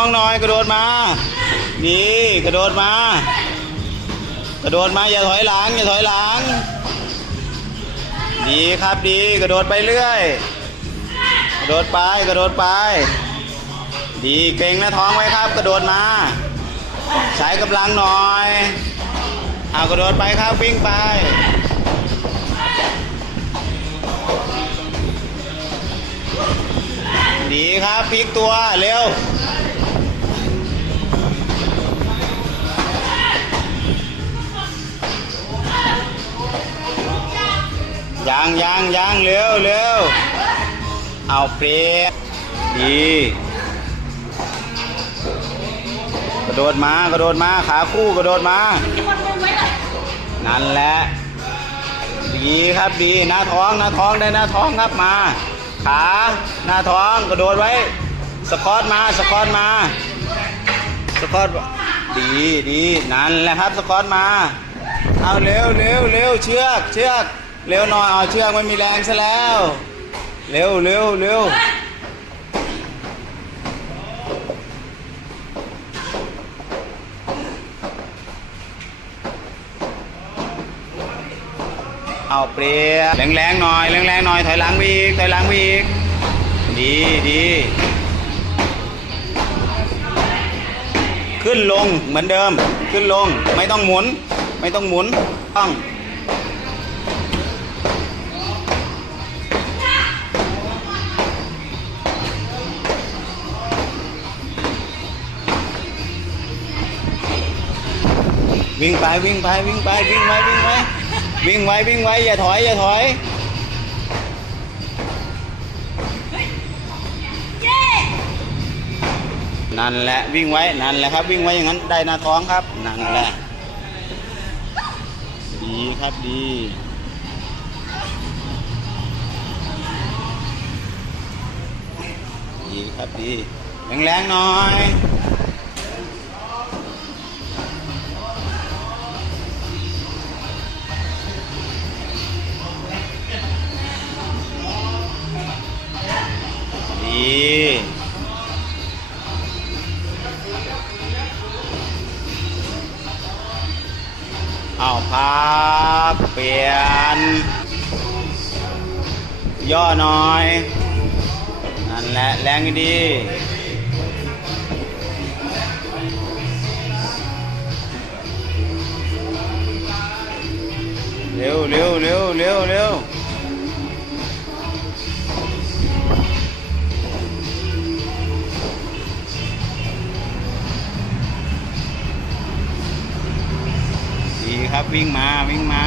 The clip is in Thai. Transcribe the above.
น้องน้อยกระโดดมา ดีกระโดดมา กระโดดมาอย่าถอยหลังอย่าถอยหลัง ดีครับดีกระโดดไปเรื่อย กระโดดไปกระโดดไป ดีเก่งนะท้องไว้ครับ กระโดดมา ใช้กำลังหน่อยเอากระโดดไปครับวิ่งไปดีครับพลิกตัวเร็ว ยังยังยังเร็วเร็วเอาเปรียบดีกระโดดมากระโดดมาขาคู่กระโดดมา นั่นแหละดีครับดีหน้าท้องหน้าท้องได้หน้าท้องครับมา ขาหน้าท้องกระโดดไว้สควอตมาสควอตมาสควอตดีดีนั่นแหละครับสควอตมา เอาเร็วเร็วเร็วเชือกเชือก เร็วหน่อยเอาเชือกไมันมีแรงซะแล้ว เร็วเร็วเร็วเอาเปรียบแรงๆหน่อยแรงๆหน่อยถอยหลังไปอีกถอยหลังไปอีกดีดีขึ้นลงเหมือนเดิม ขึ้นลงไม่ต้องหมุน ไม่ต้องหมุนต้อง วิ่งไปวิ่งไปวิ่งไปวิ่งไว้วิ่งไว้วิ่งไว้วิ่งไว้อย่าถอยอย่าถอยนั่นแหละวิ่งไว้นั่นแหละครับ วิ่งไว้อย่างนั้นได้หน้าท้องครับนั่นแหละดีครับดีดีครับดีแรงๆหน่อย เอาพักเปลี่ยน ย่อหน่อย นั่นแหละแรงดีเร็วเร็วเร็วเร็วเร็ว ครับวิ่งมาวิ่งมา